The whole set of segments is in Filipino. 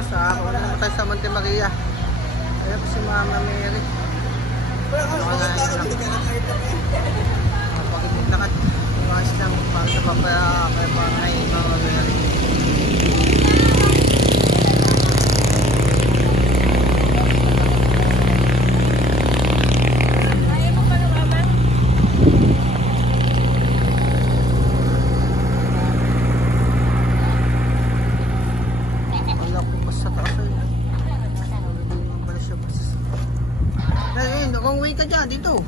boss ha. Kung naman tayo sa Monte Maria. Ayan po si Mama Mary. Napakikit-lakat. Iwas lang para sa papaya kay Mama Mary. Dito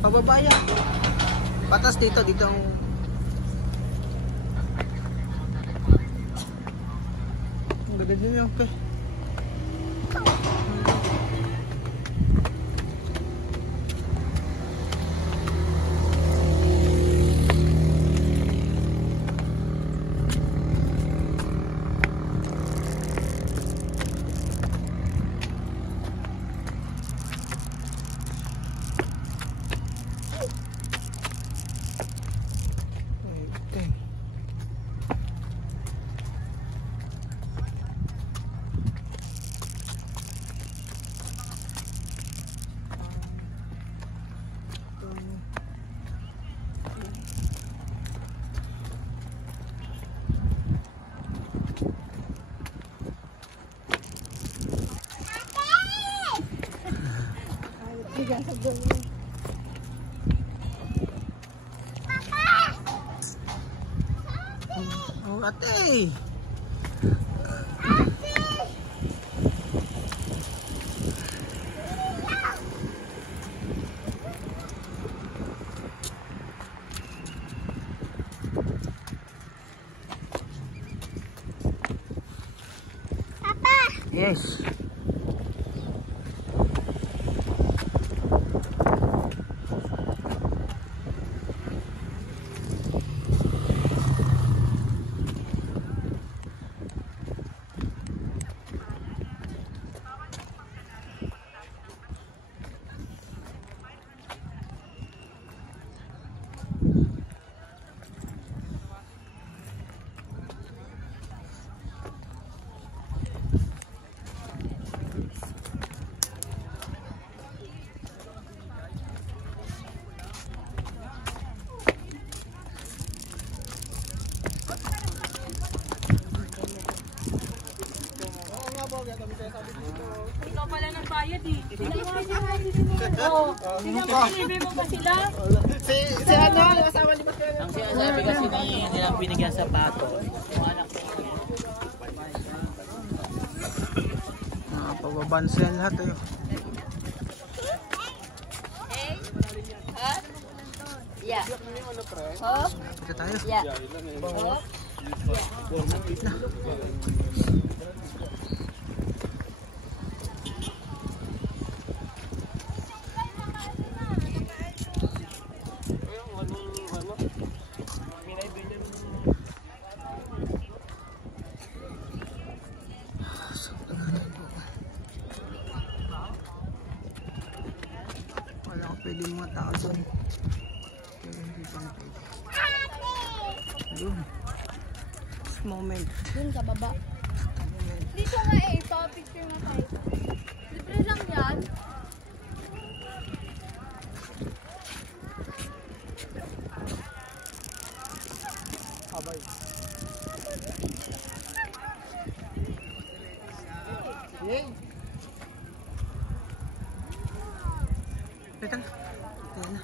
pababaya patas dito ang gagad nyo yung oh, ate. Papa. Yes. Ikaw pala ng bayad eh. Oo. Sinabili mo ba sila? Si ano, kasama ni Pastor. Ang sinasabi kasi hindi lang binigyan sapatos. Pababansa yan lahat eh. Yeah. Oh? Ito tayo. Yeah. Oh? Na. Wala ko pwede mga tao doon. Hindi pa na pwede. Doon. Moment. Dun sa baba. Dito nga eh. Pa-picture na tayo. Libre lang yan. Abay. Yay! Teka. Ayan na.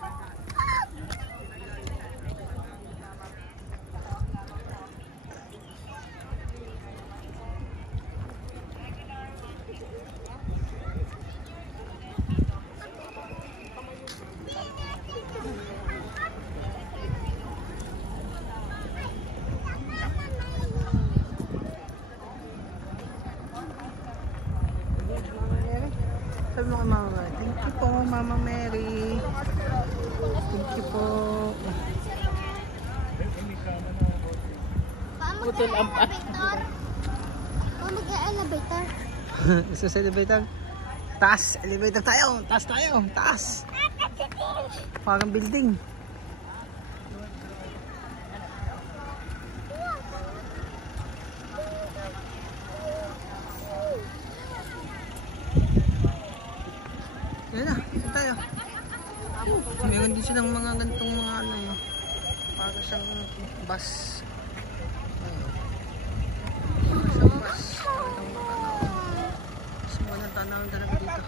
Sabi mo kay Mama Mary. Thank you po, Mama Mary. Thank you po. Putol ang Mag-elevator. Isa sa elevator. Taas. Elevator tayo. Taas tayo. Taas. Parang building. silang mga ganitong mga ano yun. Para siyang bus. Ayun. Para siyang bus. Simula tanawin talaga dito.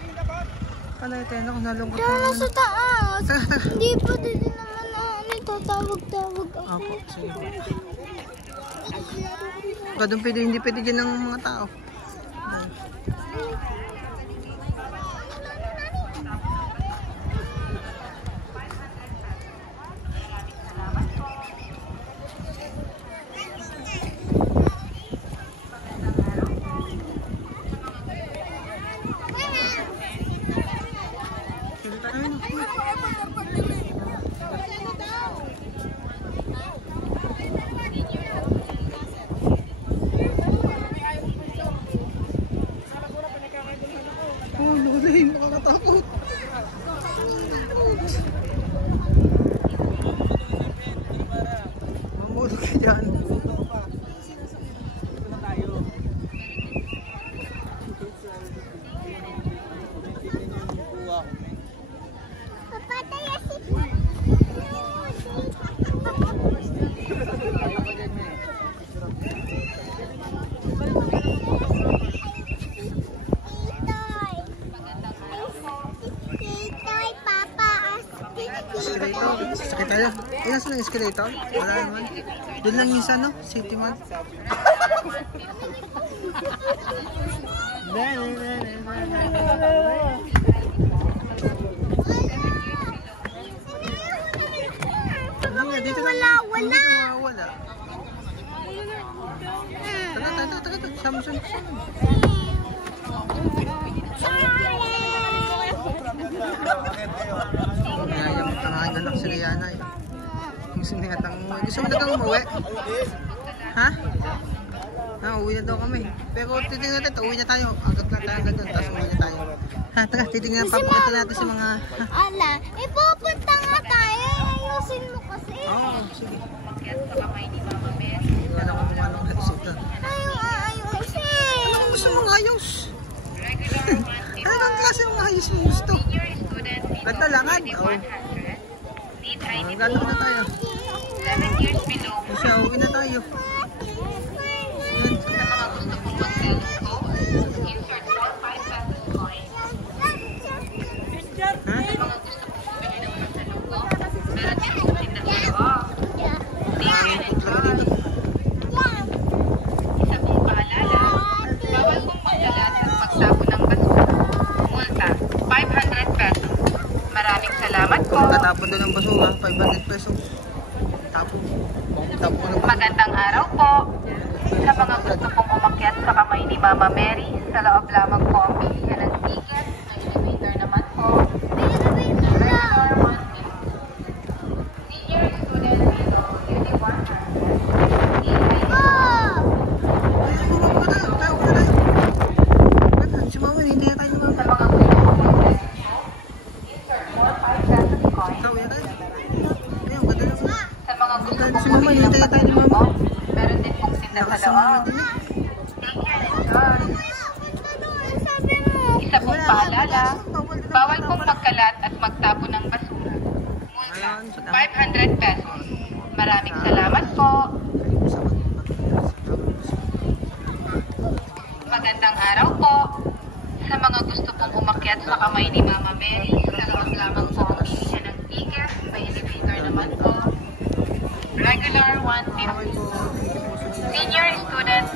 Panay tayo na kung nalungkot Diyan na sa taas. Tara, tara. Hindi pa din naman tatawag-tawag ako. Opo, sige. Gadong pwede, hindi pwede dyan ng mga tao. Ayun. Oh, lulay, makakatakot. Mamulog ka dyan. Escalator. Sakit tayo. Eh, nasa ng escalator? Wala naman. Doon lang yung isa, no? City Mall. Dito wala. Wala. Taga. Samsung. Kaya yung tangahan anak si Rihanna eh. Gusto niya atang umuwi. Gusto mo na kang umuwi? Ha? Ha, uwi na daw kami. Pero titignan natin, uwi na tayo. Agad lang tayo doon, tapos uwi na tayo. Ha, tara, titignan, papakita natin sa mga... Ala, pupunta nga tayo. Ayusin mo kasi. Oo, sige. Wala ko kung anong headset na. Ayusin. Anong gusto mong ayos? Anong klase mong ayos mo gusto? Nagtalangad? Oo. Gano'n na tayo. Kasi uwi na tayo. Tatapon doon ng basura, 500 pesos. Tapon ko ng basura. Magandang araw po. Sa mga gusto pong umakyat sa kamay ni Mama Mary, sa loob lamang po ang bilihan ng ticket. Ang elevator naman po. Senior student below, Unit 100. Si Mama, hindi na tayo Sa Mama. mga gusto pong umakyat, insert more 5 pesos coin. Ikaw, yan tayo. Ayun, ganda naman. Sa mga gusto Si pong Mama, bumili ng hindi tayo ni patuloy Mama. po, meron din pong tinda sa loob. Take care and enjoy. Isa pong paalala, bawal pong magkalat at magtapon ng basura. Multa, 500 pesos. Maraming salamat po. Magandang araw po. Sa mga gusto pong umakyat sa kamay ni Mama Mary, sa loob lamang po ang bilihan ng ticket. May elevator naman po. Regular 150. Senior student